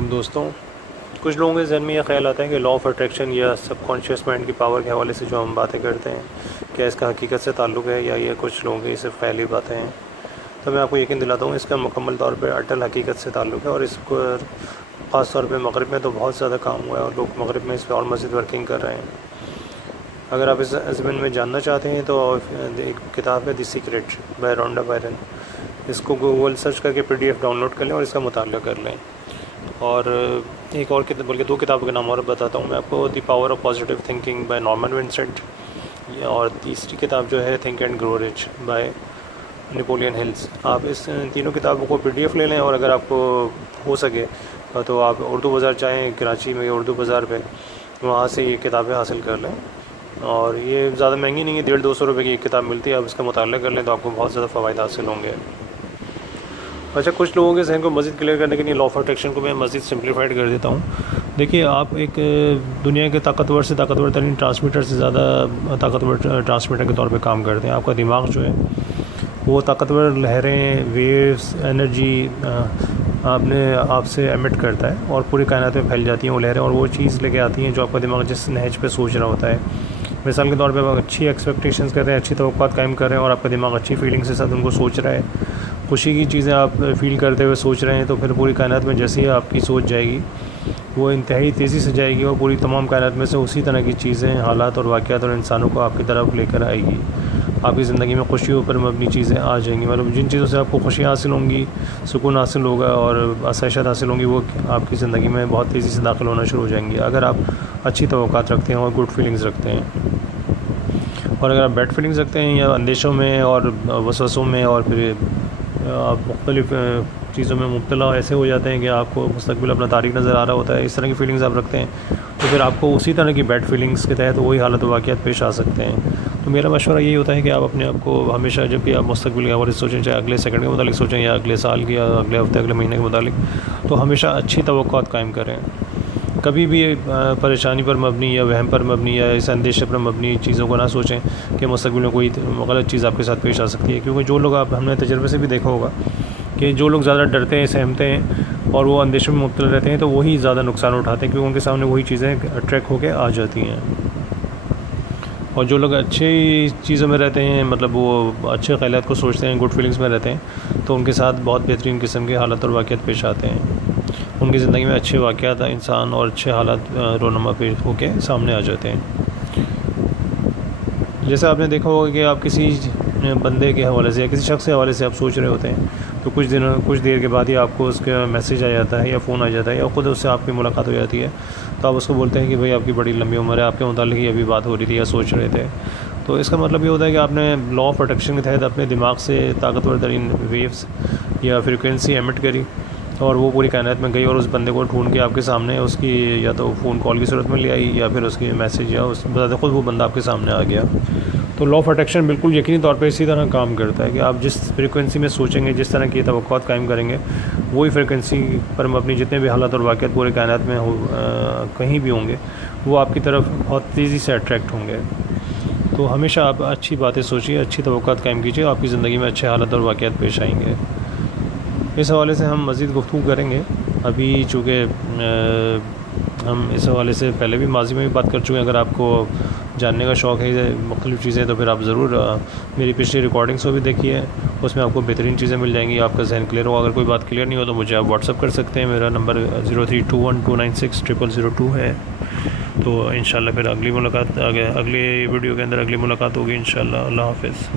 दोस्तों, कुछ लोगों के जहन में यह ख्याल आता है कि लॉ ऑफ अट्रैक्शन या सबकॉन्शियस माइंड की पावर के हवाले से जो हम बातें करते हैं, क्या इसका हकीकत से ताल्लुक़ है या ये कुछ लोगों की सिर्फ ख्याली बातें हैं। तो मैं आपको यकीन दिलाता हूँ इसका मुकम्मल तौर पर अटल हकीकत से ताल्लुक़ है और इसको ख़ास तौर पर मगरिब में तो बहुत ज़्यादा काम हुआ है और लोग मगरिब में इस पर और मज़ीद वर्किंग कर रहे हैं। अगर आप इस ज़मीन में जानना चाहते हैं तो एक किताब है the secret by Rhonda Byron. इसको गूगल सर्च करके PDF डाउनलोड कर लें और इसका मुताला कर लें। और एक और किताब, बल्कि 2 किताबों के नाम और बताता हूँ मैं आपको। The power of positive thinking by Norman Vincent, और तीसरी किताब जो है think and grow rich by Napoleon hills. आप इस तीनों किताबों को PDF ले लें और अगर आपको हो सके तो आप उर्दू बाज़ार चाहें कराची में, उर्दू बाज़ार पे, वहाँ से ये किताबें हासिल कर लें। और ये ज़्यादा महंगी नहीं है, 150-200 रुपये की एक किताब मिलती है। आप इसका मुताला कर लें तो आपको बहुत ज़्यादा फ़वाइद हासिल होंगे। अच्छा, कुछ लोगों के जहन को मज़ीद क्लियर करने के लिए लॉ ऑफ अट्रैक्शन को मैं मज़ीद सिंप्लीफाइड कर देता हूँ। देखिए, आप एक दुनिया के ताकतवर से ताकतवर तरीन ट्रांसमीटर से ज़्यादा ताकतवर ट्रांसमीटर के तौर पे काम करते हैं। आपका दिमाग जो है वो ताकतवर लहरें, वेव्स, एनर्जी आपसे एमिट करता है और पूरी कायनात में फैल जाती हैं वो लहरें, और वो चीज़ लेके आती हैं जो आपका दिमाग जिस नहज पे सोच रहा होता है। मिसाल के तौर पे आप अच्छी एक्सपेक्टेशंस कर रहे हैं, अच्छी तवक्कुआत कायम कर रहे हैं और आपका दिमाग अच्छी फीलिंग्स के साथ उनको सोच रहा है, खुशी की चीज़ें आप फील करते हुए सोच रहे हैं, तो फिर पूरी कायनात में जैसे ही आपकी सोच जाएगी वो इंतहाई तेज़ी से जाएगी और पूरी तमाम कायनात में से उसी तरह की चीज़ें, हालात और वाक़यात और इंसानों को आपकी तरफ लेकर आएगी। आपकी ज़िंदगी में खुशियों पर मबनी चीज़ें आ जाएंगी। मतलब जिन चीज़ों से आपको खुशियाँ हासिल होंगी, सुकून हासिल होगा और आसाइशत हासिल होंगी, वो आपकी ज़िंदगी में बहुत तेज़ी से दाखिल होना शुरू हो जाएंगी अगर आप अच्छी तवक्कुआत रखते हैं और गुड फीलिंग्स रखते हैं। और अगर आप बैड फीलिंग्स रखते हैं या अंदेशों में और वसवसों में और फिर आप मुख्तलिफ़ चीज़ों में मुब्तला ऐसे हो जाते हैं कि आपको मुस्तकबिल अपना तारीख नज़र आ रहा होता है, इस तरह की फीलिंग्स आप रखते हैं, तो फिर आपको उसी तरह की बैड फीलिंग्स के तहत वही हालत वाक़ियात पेश आ सकते हैं। तो मेरा मशवरा यही होता है कि आप अपने आप को हमेशा, जब भी आप मुस्तकबिल के हवाले से सोचें, चाहे अगले सेकंड के मुतालिक सोचें या अगले साल की या अगले हफ्ते, अगले महीने के मुतालिक, तो हमेशा अच्छी तवक्कुआत कायम करें। कभी भी परेशानी पर मबनी या वहम पर मबनी या इस अंदेशे पर मबनी चीज़ों को ना सोचें कि मुस्तकबिल में कोई गलत चीज़ आपके साथ पेश आ सकती है। क्योंकि जो लोग, हमने तजर्बे से भी देखा होगा कि जो लोग ज़्यादा डरते हैं, सहमते हैं और वो अंदेशों में मुब्तला रहते हैं, तो वही ज़्यादा नुकसान उठाते हैं, क्योंकि उनके सामने वही चीज़ें अट्रैक्ट होकर आ जाती हैं। और जो लोग अच्छी चीज़ों में रहते हैं, मतलब वो अच्छे ख्यालात को सोचते हैं, गुड फीलिंग्स में रहते हैं, तो उनके साथ बहुत बेहतरीन किस्म के हालात और वाक़ियात पेश आते हैं। उनकी ज़िंदगी में अच्छे वाक़ियात, इंसान और अच्छे हालात रोनुमा पेश होकर सामने आ जाते हैं। जैसे आपने देखा होगा कि आप किसी बंदे के हवाले से या किसी शख्स के हवाले से आप सोच रहे होते हैं, तो कुछ देर के बाद ही आपको उसका मैसेज आ जाता है या फ़ोन आ जाता है या ख़ुद उससे आपकी मुलाकात हो जाती है, तो आप उसको बोलते हैं कि भाई आपकी बड़ी लंबी उम्र है, आपके मुतालिक ही अभी बात हो रही थी या सोच रहे थे। तो इसका मतलब ये होता है कि आपने लॉ ऑफ अट्रैक्शन के तहत अपने दिमाग से ताकतवर तरीन वेव्स या फ्रिक्वेंसी एमिट करी और वो पूरी कायनात में गई और उस बंदे को ढूंढ के आपके सामने उसकी या तो फ़ोन कॉल की सूरत में ले आई या फिर उसकी मैसेज या उस बता खुद वो बंदा आपके सामने आ गया। तो लॉ ऑफ अट्रैक्शन बिल्कुल यकीनी तौर पे इसी तरह काम करता है कि आप जिस फ्रीक्वेंसी में सोचेंगे, जिस तरह की तवक्कुआत कायम करेंगे, वही फ्रीक्वेंसी पर अपनी जितने भी हालात और वाक़ियात पूरे कायनात में कहीं भी होंगे, वो आपकी तरफ बहुत तेज़ी से अट्रैक्ट होंगे। तो हमेशा आप अच्छी बातें सोचिए, अच्छी तवक्कुआत कायम कीजिए, आपकी ज़िंदगी में अच्छे हालात और वाक़ियात पेश आएंगे। इस हवाले से हम मज़ीद गुफ्तगू करेंगे। अभी चूँकि हम इस हवाले से पहले भी माजी में भी बात कर चुके हैं। अगर आपको जानने का शौक़ है मुख्तलिफ़ चीज़ें, तो फिर आप ज़रूर मेरी पिछली रिकॉर्डिंग्स को भी देखिए, उसमें आपको बेहतरीन चीज़ें मिल जाएंगी, आपका जहन क्लियर होगा। अगर कोई बात क्लियर नहीं हो तो मुझे आप व्हाट्सअप कर सकते हैं। मेरा नंबर 032129600002 है। तो इंशाल्लाह फिर अगली वीडियो के अंदर अगली मुलाकात होगी इंशाल्लाह। अल्लाह हाफ़िज़।